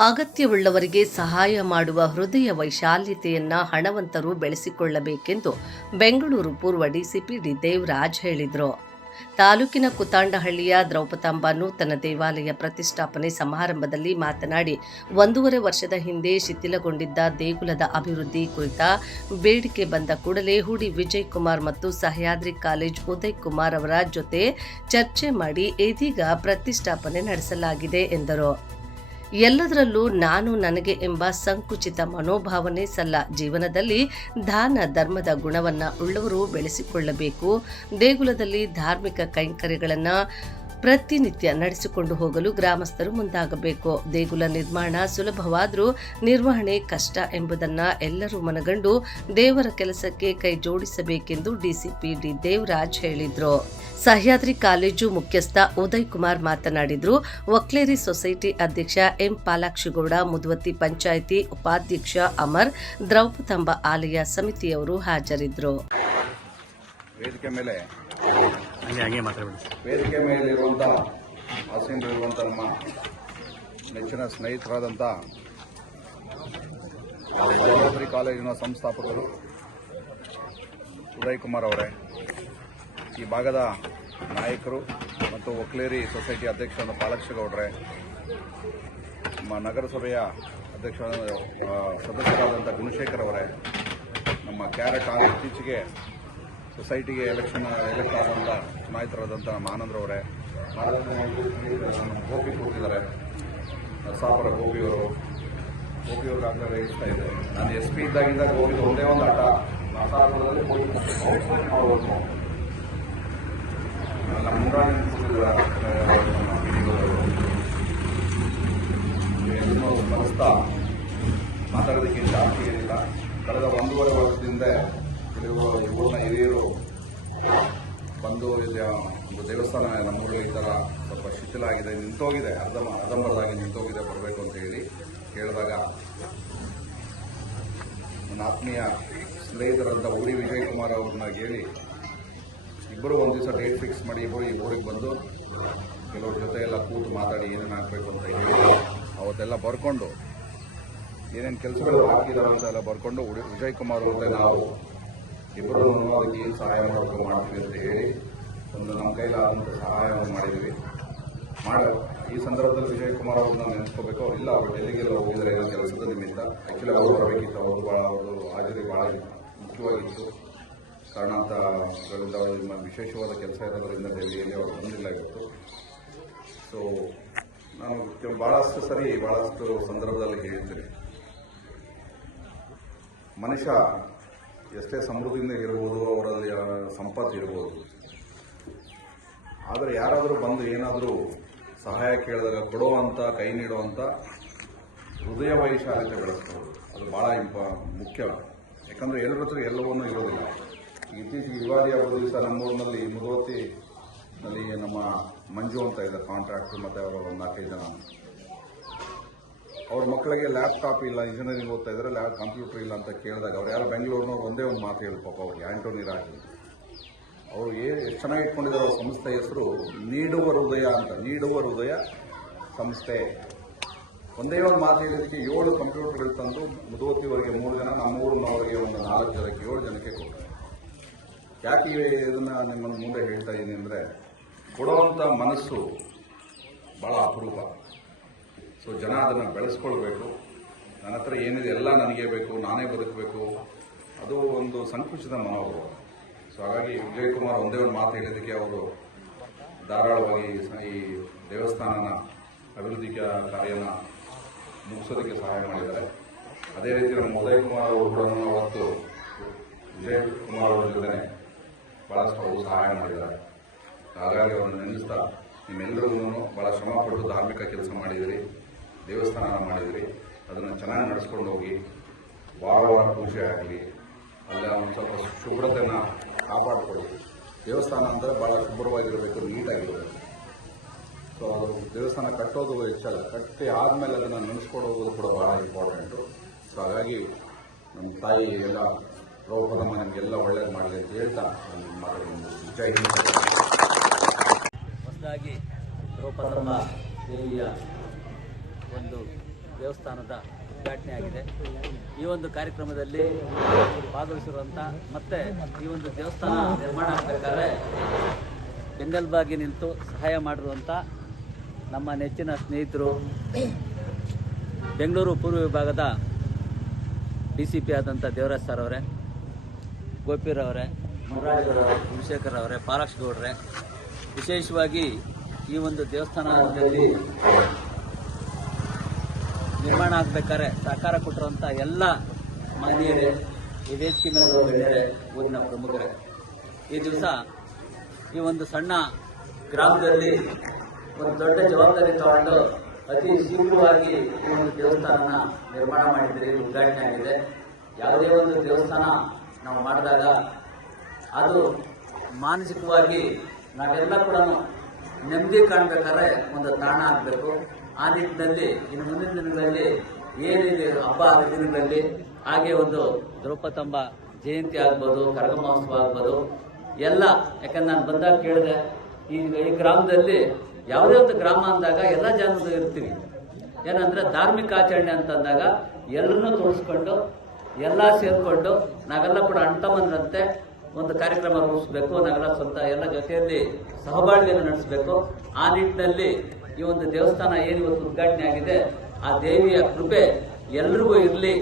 ಅಗತ್ಯವುಳ್ಳವರಿಗೆ ಸಹಾಯ ಮಾಡುವ ಹೃದಯ ವೈಶಾಲ್ಯತೆಯನ್ನ ಹಣವಂತರು ಬೆಳೆಸಿಕೊಳ್ಳಬೇಕೆಂದು ಬೆಂಗಳೂರು ಪೂರ್ವ ಡಿಸಿಪಿ ಡಿ ದೇವರಾಜ್ ಹೇಳಿದರು. ತಾಲೂಕಿನ ಕುತಾಂಡಹಳ್ಳಿಯ ದ್ರೌಪದಾಂಬ ನೂತನ ದೇವಾಲಯ ಪ್ರತಿಷ್ಠಾಪನೆ ಸಮಾರಂಭದಲ್ಲಿ ಮಾತನಾಡಿ, ಒಂದೂವರೆ ವರ್ಷದ ಹಿಂದೆ ಶಿಥಿಲಗೊಂಡಿದ್ದ ದೇಗುಲದ ಅಭಿವೃದ್ಧಿ ಕುರಿತ ಬೇಡಿಕೆ ಬಂದ ಕೂಡಲೇ ಹೂಡಿ ವಿಜಯ್ ಕುಮಾರ್ ಮತ್ತು ಸಹ್ಯಾದ್ರಿ ಕಾಲೇಜ್ ಉದಯ್ ಕುಮಾರ್ ಅವರ ಜೊತೆ ಚರ್ಚೆ ಮಾಡಿ ಇದೀಗ ಪ್ರತಿಷ್ಠಾಪನೆ ನಡೆಸಲಾಗಿದೆ ಎಂದರು. ಎಲ್ಲದರಲ್ಲೂ ನಾನು ನನಗೆ ಎಂಬ ಸಂಕುಚಿತ ಮನೋಭಾವನೆ ಸಲ್ಲ ಜೀವನದಲ್ಲಿ ದಾನ ಧರ್ಮದ ಗುಣವನ್ನ ಉಳ್ಳವರು ಬೆಳೆಸಿಕೊಳ್ಳಬೇಕು. ದೇಗುಲದಲ್ಲಿ ಧಾರ್ಮಿಕ ಕೈಂಕರ್ಯಗಳನ್ನು ಪ್ರತಿನಿತ್ಯ ನಡೆಸಿಕೊಂಡು ಹೋಗಲು ಗ್ರಾಮಸ್ಥರು ಮುಂದಾಗಬೇಕು. ದೇಗುಲ ನಿರ್ಮಾಣ ಸುಲಭವಾದರೂ ನಿರ್ವಹಣೆ ಕಷ್ಟ ಎಂಬುದನ್ನು ಎಲ್ಲರೂ ಮನಗಂಡು ದೇವರ ಕೆಲಸಕ್ಕೆ ಕೈ ಜೋಡಿಸಬೇಕೆಂದು ಡಿಸಿಪಿ ಡಿ ದೇವರಾಜ್ ಹೇಳಿದ್ರು. ಸಹ್ಯಾದ್ರಿ ಕಾಲೇಜು ಮುಖ್ಯಸ್ಥ ಉದಯ್ ಕುಮಾರ್ ಮಾತನಾಡಿದ್ರು ವಕ್ಲೇರಿ ಸೊಸೈಟಿ ಅಧ್ಯಕ್ಷ ಎಂ ಪಾಲಾಕ್ಷಿಗೌಡ ಮುದುವತ್ತಿ ಪಂಚಾಯಿತಿ ಉಪಾಧ್ಯಕ್ಷ ಅಮರ್ ದ್ರೌಪತಂಬ ಆಲಯ ಸಮಿತಿಯವರು ಹಾಜರಿದ್ದರು. ವೇದಿಕೆ ಮೇಲೆ ವೇದಿಕೆ ಮೇಲಿರುವಂಥ ಆಸೀನರಿರುವಂಥ ನಮ್ಮ ನೆಚ್ಚಿನ ಸ್ನೇಹಿತರಾದಂಥ ಜಗದ್ರಿ ಕಾಲೇಜಿನ ಸಂಸ್ಥಾಪಕರು ಉದಯ್ ಕುಮಾರ್ ಅವರೇ ಈ ಭಾಗದ ನಾಯಕರು ಮತ್ತು ಒಕ್ಲೇರಿ ಸೊಸೈಟಿ ಅಧ್ಯಕ್ಷರಾದ ಪಾಲಕ್ಷಗೌಡ್ರೆ ನಮ್ಮ ನಗರಸಭೆಯ ಅಧ್ಯಕ್ಷ ಆ, ಸದಸ್ಯರಾದಂಥ ಗುಣಶೇಖರ್ ಅವರೇ ನಮ್ಮ ಕ್ಯಾರೆಟ್ ಆಗಿ ಇತ್ತೀಚೆಗೆ ಸೊಸೈಟಿಗೆ ಎಲೆಕ್ಷನ್ ಎಲೆಕ್ಟ್ ಆದಂಥ ಚುನಾಯಿತರಾದಂಥ ನಮ್ಮ ಆನಂದ್ರವರೇ ಗೋಪಿ ಕೂತಿದ್ದಾರೆ ನರಸಾಪುರ ಗೋಪಿಯವರು ಗೋಪಿಯವರು ಆಗಲೇ ಇಷ್ಟ ಇದೆ ನಾನು ಎಸ್ ಪಿ ಇದ್ದಾಗಿಂದ ಗೋಪಿ ಒಂದೇ ಒಂದು ಆಟ ನರಸಾಪುರದಲ್ಲಿ ಗೋಪಿ ಕೂತಿದ್ರು. ಅವರು ನಮ್ಮ ಮುಂದಾಗಿ ಕೂತಿದ್ದಾರೆ ನಮ್ಮ ಪಿಡಿಗವರು. ಇನ್ನೂ ಸ್ಪಂದಿಸ್ತಾ ಮಾತಾಡೋದಕ್ಕಿಂತ ಆಸೆ ಏನಿಲ್ಲ ಕಳೆದ ಒಂದೂವರೆ ವರ್ಷದಿಂದ ಈ ಊರಿನ ಹಿರಿಯರು ಬಂದು ಇಲ್ಲಿ ಒಂದು ದೇವಸ್ಥಾನ ನಮ್ಮೂರಲ್ಲಿ ಈ ಥರ ಸ್ವಲ್ಪ ಶಿಥಿಲಾಗಿದೆ ನಿಂತೋಗಿದೆ ಅರ್ಧ ಅರ್ಧಂಬರ್ದಾಗಿ ನಿಂತೋಗಿದೆ ಬರಬೇಕು ಅಂತ ಹೇಳಿ ಕೇಳಿದಾಗ ನನ್ನ ಆತ್ಮೀಯ ಸ್ನೇಹಿತರಂತ ಉಡಿ ವಿಜಯ್ ಕುಮಾರ್ ಅವ್ರನ್ನ ಹೇಳಿ ಇಬ್ಬರು ಒಂದು ದಿವಸ ಡೇಟ್ ಫಿಕ್ಸ್ ಮಾಡಿ ಇಬ್ಬರು ಈ ಊರಿಗೆ ಬಂದು, ಕೆಲವ್ರ ಜೊತೆ ಎಲ್ಲ ಕೂತು ಮಾತಾಡಿ ಏನೇನು ಹಾಕಬೇಕು ಅಂತ ಹೇಳಿ, ಅವತ್ತೆಲ್ಲ ಬರ್ಕೊಂಡು ಏನೇನು ಕೆಲಸಗಳು ಹಾಕಿದಾರೆ ಅಂತ ಎಲ್ಲ ಬರ್ಕೊಂಡು ವಿಜಯ್ ಕುಮಾರ್ ಮತ್ತೆ ನಾವು ಇಬ್ಬರು ಅದಕ್ಕೆ ಏನು ಸಹಾಯ ಮಾಡಬೇಕು ಮಾಡ್ತೀವಿ ಅಂತ ಹೇಳಿ ಒಂದು ನಮ್ಮ ಕೈಲಾದಂಥ ಸಹಾಯವನ್ನು ಮಾಡಿದ್ವಿ. ಮಾಡ ಈ ಸಂದರ್ಭದಲ್ಲಿ ವಿಜಯ್ ಕುಮಾರ್ ಅವ್ರನ್ನ ನೆನೆಸ್ಕೋಬೇಕು. ಅವ್ರು ಇಲ್ಲ, ಅವರು ಡೆಲ್ಲಿಗೆಲ್ಲ ಹೋಗಿದ್ರೆ ಏನೋ ಕೆಲಸದ ನಿಮಿತ್ತ. ಆ್ಯಕ್ಚುಲಿ ಅವರು ಬರಬೇಕಿತ್ತು, ಅವರು ಭಾಳ ಅವರು ಹಾಜರಿ ಭಾಳ ಮುಖ್ಯವಾಗಿತ್ತು. ಕಾರಣಾಂತರಗಳಿಂದ ಅವ್ರಿಗೆ ವಿಶೇಷವಾದ ಕೆಲಸ ಇರೋದರಿಂದ ಡೆಲ್ಲಿಯಲ್ಲಿ ಅವರು ಬಂದಿಲ್ಲ ಇವತ್ತು. ಸೊ ಕೆಲ- ಭಾಳಷ್ಟು ಸರಿ ಭಾಳಷ್ಟು ಸಂದರ್ಭದಲ್ಲಿ ಹೇಳ್ತೀನಿ ಮನುಷ್ಯ ಎಷ್ಟೇ ಸಮೃದ್ಧಿಯಿಂದ ಇರ್ಬೋದು, ಅವರಲ್ಲಿ ಸಂಪತ್ತು ಇರ್ಬೋದು. ಆದರೆ ಯಾರಾದರೂ ಬಂದು ಏನಾದರೂ ಸಹಾಯ ಕೇಳಿದಾಗ ಕೊಡುವಂಥ ಕೈ ನೀಡುವಂಥ ಹೃದಯ ವೈಶಾಲ್ಯತೆ ಬೆಳೆಸ್ಬೋದು. ಅದು ಭಾಳ ಇಂಪ, ಮುಖ್ಯ. ಯಾಕಂದರೆ ಎಲ್ಲರ ಹತ್ರ ಎಲ್ಲವನ್ನೂ ಇರೋದಿಲ್ಲ. ಇತ್ತೀಚೆಗೆ ಹಬ್ಬದ ದಿವಸ ನಮ್ಮೂರಿನಲ್ಲಿ ಮುದುವತ್ತಿ ನಲ್ಲಿ ನಮ್ಮ ಮಂಜು ಅಂತ ಇದೆ ಕಾಂಟ್ರಾಕ್ಟ್ರು ಮತ್ತು ಅವರ ಒಂದು ನಾಲ್ಕೈದು ಜನ. ಅವ್ರ ಮಕ್ಕಳಿಗೆ ಲ್ಯಾಪ್ಟಾಪ್ ಇಲ್ಲ ಇಂಜಿನಿಯರಿಂಗ್ ಓದ್ತಾ ಇದ್ದಾರೆ ಲ್ಯಾಪ್ ಕಂಪ್ಯೂಟರ್ ಇಲ್ಲ ಅಂತ ಕೇಳಿದಾಗ ಅವ್ರು ಯಾರು ಬೆಂಗಳೂರಿನವ್ರು ಒಂದೇ ಒಂದು ಮಾತು ಹೇಳಿ ಪಾಪ ಅವ್ರಿಗೆ, ಆಂಟೋನಿ ರಾಜು. ಅವರು ಏ, ಎಷ್ಟು ಚೆನ್ನಾಗಿ ಇಟ್ಕೊಂಡಿದ್ದಾರೆ ಅವ್ರ ಸಂಸ್ಥೆ ಹೆಸರು ನೀಡುವ ಹೃದಯ ಅಂತ, ನೀಡುವ ಹೃದಯ ಸಂಸ್ಥೆ. ಒಂದೇ ಒಂದು ಮಾತು ಹೇಳಿದಕ್ಕೆ ಏಳು ಕಂಪ್ಯೂಟರ್ಗಳು ತಂದು ಮುದುವತ್ತಿಯವರಿಗೆ ಮೂರು ಜನ ನಮ್ಮೂರಿನವರಿಗೆ ಒಂದು ಯಾಕೆ ಇದನ್ನು ನಿಮ್ಮನ್ನು ನಿಮ್ಮ ಮುಂದೆ ಹೇಳ್ತಾ ಇದ್ದೀನಿ ಅಂದರೆ ಕೊಡುವಂಥ ಮನಸ್ಸು ಭಾಳ ಅಪರೂಪ. ಸೊ ಜನ ಅದನ್ನು ಬೆಳೆಸ್ಕೊಳ್ಬೇಕು. ನನ್ನ ಹತ್ರ ಏನಿದೆ ಎಲ್ಲ ನನಗೆ ಬೇಕು, ನಾನೇ ಬದುಕಬೇಕು. ಅದು ಒಂದು ಸಂಕುಚಿತ ಮನೋಭಾವ. ಸೊ ಹಾಗಾಗಿ ವಿಜಯ್ ಕುಮಾರ್ ಒಂದೇ ಒಂದು ಮಾತು ಹೇಳಿದ್ದಕ್ಕೆ ಅವರು ಧಾರಾಳವಾಗಿ ಈ ದೇವಸ್ಥಾನನ ಅಭಿವೃದ್ಧಿ ಕಾರ್ಯನ ಮುಗಿಸೋದಕ್ಕೆ ಸಹಾಯ ಮಾಡಿದ್ದಾರೆ. ಅದೇ ರೀತಿ ನಮ್ಮ ಉದಯ್ ಕುಮಾರ್ ಅವರು ಕೂಡ ಅವತ್ತು ವಿಜಯ್ ಕುಮಾರ್ ಅವರ ಜೊತೆ ಭಾಳಷ್ಟು ಸಹಾಯ ಮಾಡಿದ್ದಾರೆ. ಹಾಗಾಗಿ ಅವರನ್ನು ನೆನೆಸ್ತಾ ನಿಮ್ಮೆಲ್ಲರಿಗೂ ಭಾಳ ಶ್ರಮಪಟ್ಟು ಧಾರ್ಮಿಕ ಕೆಲಸ ಮಾಡಿದಿರಿ ದೇವಸ್ಥಾನ ಮಾಡಿದಿರಿ, ಅದನ್ನು ಚೆನ್ನಾಗಿ ನಡೆಸ್ಕೊಂಡು ಹೋಗಿ ವಾರ ವಾರ ಪೂಜೆ ಆಗಲಿ, ಅಲ್ಲ ಒಂದು ಸ್ವಲ್ಪ ಶುಭ್ರತೆಯನ್ನು ಕಾಪಾಡಿಕೊಳ್ಳಿ. ದೇವಸ್ಥಾನ ಅಂದರೆ ಭಾಳ ಶುಭ್ರವಾಗಿರಬೇಕು, ನೀಟಾಗಿರಬೇಕು. ಸೊ ಅದು ದೇವಸ್ಥಾನ ಕಟ್ಟೋದು ಹೆಚ್ಚಲ್ಲ, ಕಟ್ಟಿ ಆದಮೇಲೆ ಅದನ್ನು ನೆನೆಸ್ಕೊಂಡು ಹೋಗೋದು ಕೂಡ ಭಾಳ ಇಂಪಾರ್ಟೆಂಟು ಸೊ ಹಾಗಾಗಿ ನಮ್ಮ ತಾಯಿ ಎಲ್ಲ ದ್ರೌಪದಮ್ಮ ನಿಮಗೆಲ್ಲ ಒಳ್ಳೇದು ಮಾಡಲಿ ಅಂತ ಹೇಳ್ತಾ ನಮ್ಮ ಜೈ ಹೊಸದಾಗಿ ದ್ರೌಪದಮ್ಮ ದೇವಿಯ ಒಂದು ದೇವಸ್ಥಾನದ ಉದ್ಘಾಟನೆ ಆಗಿದೆ. ಈ ಒಂದು ಕಾರ್ಯಕ್ರಮದಲ್ಲಿ ಭಾಗವಹಿಸಿರುವಂಥ ಮತ್ತೆ ಈ ಒಂದು ದೇವಸ್ಥಾನ ನಿರ್ಮಾಣ ಆಗಬೇಕಾದ್ರೆ ಬೆಂಗಲ್ಬಾಗಿ ನಿಂತು ಸಹಾಯ ಮಾಡಿರುವಂಥ ನಮ್ಮ ನೆಚ್ಚಿನ ಸ್ನೇಹಿತರು ಬೆಂಗಳೂರು ಪೂರ್ವ ವಿಭಾಗದ ಡಿ ಸಿ ಪಿ ಆದಂಥ ದೇವರಾಜ್ ಸರ್ ಅವರೇ. ಮುರಾಜ್ ಅವರೇ ಗುಣಶೇಖರ್ ಅವರೇ ಪಾಲಾಕ್ಷ ಗೌಡ್ರೆ ವಿಶೇಷವಾಗಿ ಈ ಒಂದು ದೇವಸ್ಥಾನದಲ್ಲಿ ನಿರ್ಮಾಣ ಆಗ್ಬೇಕಾದ್ರೆ ಸಹಕಾರ ಕೊಟ್ಟಿರುವಂಥ ಎಲ್ಲ ಮಾನ್ಯರೇ, ಈ ವೇದಿಕೆ ಮೇಲೆ ಊರಿನ ಪ್ರಮುಖರೇ. ಈ ದಿವಸ ಈ ಒಂದು ಸಣ್ಣ ಗ್ರಾಮದಲ್ಲಿ ಒಂದು ದೊಡ್ಡ ಜವಾಬ್ದಾರಿ ತಗೊಂಡು ಅತಿ ಶೀಘ್ರವಾಗಿ ಈ ಒಂದು ದೇವಸ್ಥಾನ ನಿರ್ಮಾಣ ಮಾಡಿದ್ರೆ, ಉದ್ಘಾಟನೆ ಆಗಿದೆ. ಯಾವುದೇ ಒಂದು ದೇವಸ್ಥಾನ ನಾವು ಮಾಡಿದಾಗ ಅದು ಮಾನಸಿಕವಾಗಿ ನಾವೆಲ್ಲ ಕೂಡ ನೆಮ್ಮದಿ ಕಾಣಬೇಕಾದ್ರೆ ಒಂದು ತಾಣ ಆಗಬೇಕು. ಆ ನಿಟ್ಟಿನಲ್ಲಿ ಇನ್ನು ಮುಂದಿನ ದಿನಗಳಲ್ಲಿ ಏನಿದೆ ಹಬ್ಬ ಆದ ದಿನಗಳಲ್ಲಿ ಹಾಗೆ ಒಂದು ದ್ರೌಪತಂಬ ಜಯಂತಿ ಆಗ್ಬೋದು, ಕರಗ ಆಗ್ಬೋದು. ಎಲ್ಲ, ಯಾಕಂದ್ರೆ ನಾನು ಬಂದಾಗ ಕೇಳಿದೆ, ಈ ಈ ಗ್ರಾಮದಲ್ಲಿ ಯಾವುದೇ ಒಂದು ಗ್ರಾಮ ಅಂದಾಗ ಎಲ್ಲ ಜನರು ಇರ್ತೀವಿ. ಏನಂದ್ರೆ ಧಾರ್ಮಿಕ ಆಚರಣೆ ಅಂತ ಅಂದಾಗ ಎಲ್ಲರನ್ನೂ ತೋರಿಸ್ಕೊಂಡು ಎಲ್ಲ ಸೇರಿಕೊಂಡು ನಾವೆಲ್ಲ ಕೂಡ ಅಣ್ತಮ್ಮಂದ್ರಂತೆ ಒಂದು ಕಾರ್ಯಕ್ರಮ ರೂಪಿಸಬೇಕು, ನಾವೆಲ್ಲ ಸ್ವಂತ ಎಲ್ಲ ಜೊತೆಯಲ್ಲಿ ಸಹಬಾಳ್ವೆಯನ್ನು ನಡೆಸಬೇಕು. ಆ ನಿಟ್ಟಿನಲ್ಲಿ ಈ ಒಂದು ದೇವಸ್ಥಾನ ಏನು ಇವತ್ತು ಉದ್ಘಾಟನೆ ಆಗಿದೆ, ಆ ದೇವಿಯ ಕೃಪೆ ಎಲ್ರಿಗೂ ಇರಲಿ.